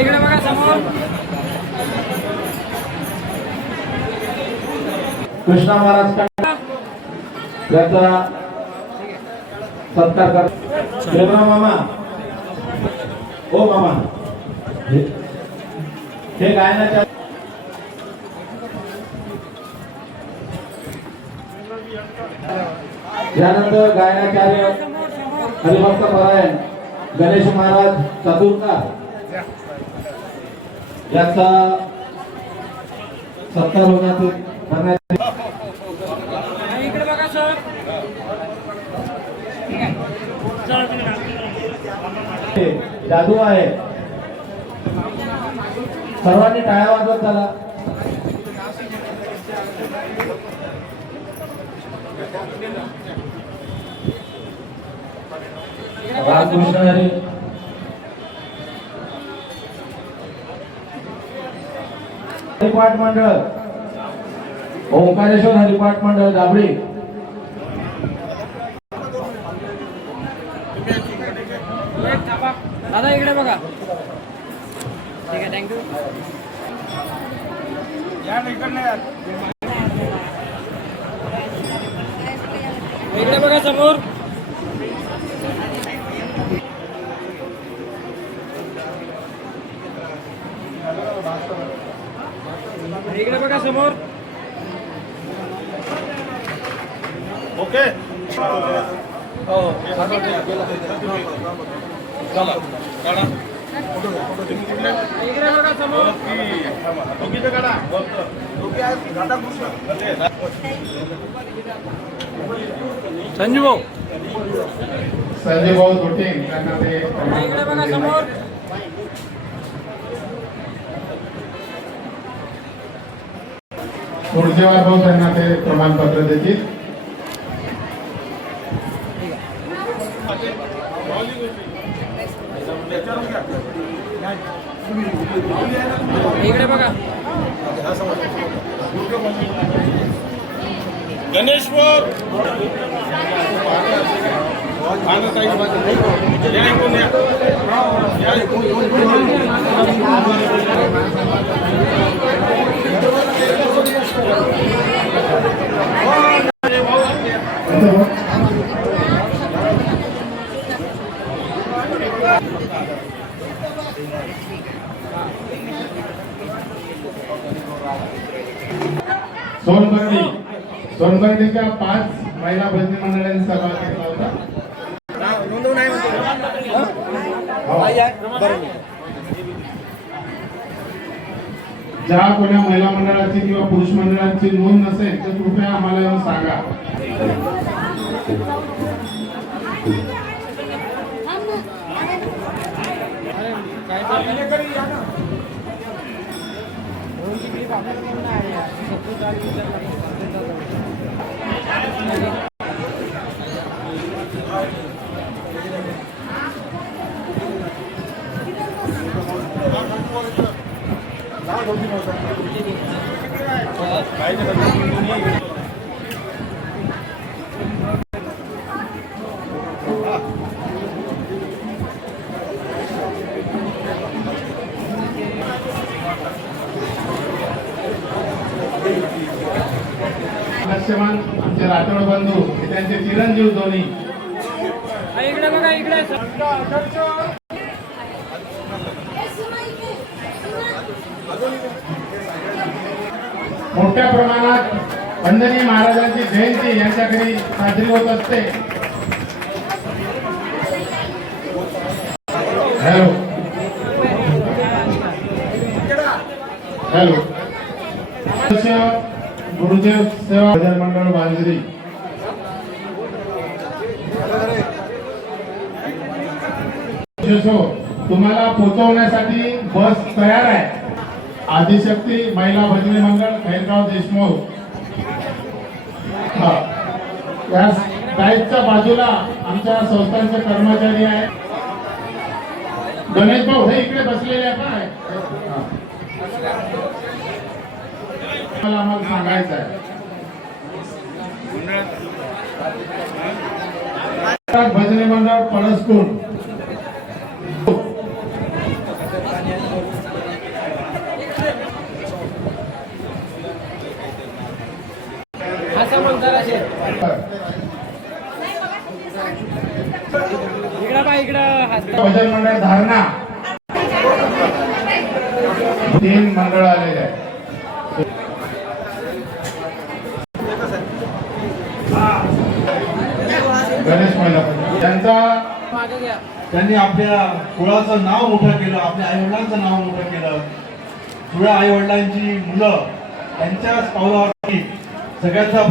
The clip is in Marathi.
इकडे बघा समोर कृष्णा महाराज याचा सत्कार कर प्रेमराव मामा ओ मामा हे गायनाच्या यानंतर गायनाचार्य हरिभक्त परायण गणेश महाराज चतुर्कार याचा सत्कार करण्यात इकडे बघा सर जादू आहे सर्वांनी टाळ्या वाजवत चला रामकृष्ण हरी हरिपाठ मंडळ ओंकारेश्वर हरिपाठ मंडळ दाबडी दादा इकडे बघा ठीक आहे थँक्यू इकडे बघा समोर इकडे बघा समोर ओके इकडे बघा समोर संजू भाऊ संजय भाऊ धोटे इकडे बघा समोर ऊर्जेवार भाऊ त्यांना ते प्रमाणपत्र देतील. इकडे बघा गणेश सोनबर्डीच्या 5 महिला भजनी मंडळांनी सहभाग घेतला होता. ज्या कोण्या महिला मंडळाची किंवा पुरुष मंडळाची नोंद नसेल तर कृपया आम्हाला येऊन सांगा. लक्ष्मण आमचे राठोड बंधू त्यांचे चिरंजीव दोन्ही. इकडे बघा इकडे मोठ्या प्रमाणात वंदनीय महाराजांची जयंती यांच्या घरी साजरी होत असते. हॅलो हॅलो गुरुदेव सेवा भजन मंडळ बांजरी तुम्हाला पोहोचवण्यासाठी बस तयार आहे. आदिशक्ती महिला भजनी मंडळ खैरगाव देशमुख या गाईडच्या बाजूला आमच्या संस्थांचे कर्मचारी आहे. गणेश भाऊ हे इकडे बसलेले आहे काय आम्हाला सांगायचं आहे. भजनी मंडळ पळसपूर असं म्हणतात इकडं बा इकडं हसतात. भजन मंडळ धारणा 3 मंडळ आलेले आहे. गणेश महिला त्यांचा मागं घ्या. त्यांनी आपल्या कुळाचं नाव मोठं केलं, आपल्या आईवडिलांचं नाव मोठं केलं. जुळ्या आईवडिलांची मुलं त्यांच्याच पावलावरती सगळ्यांचा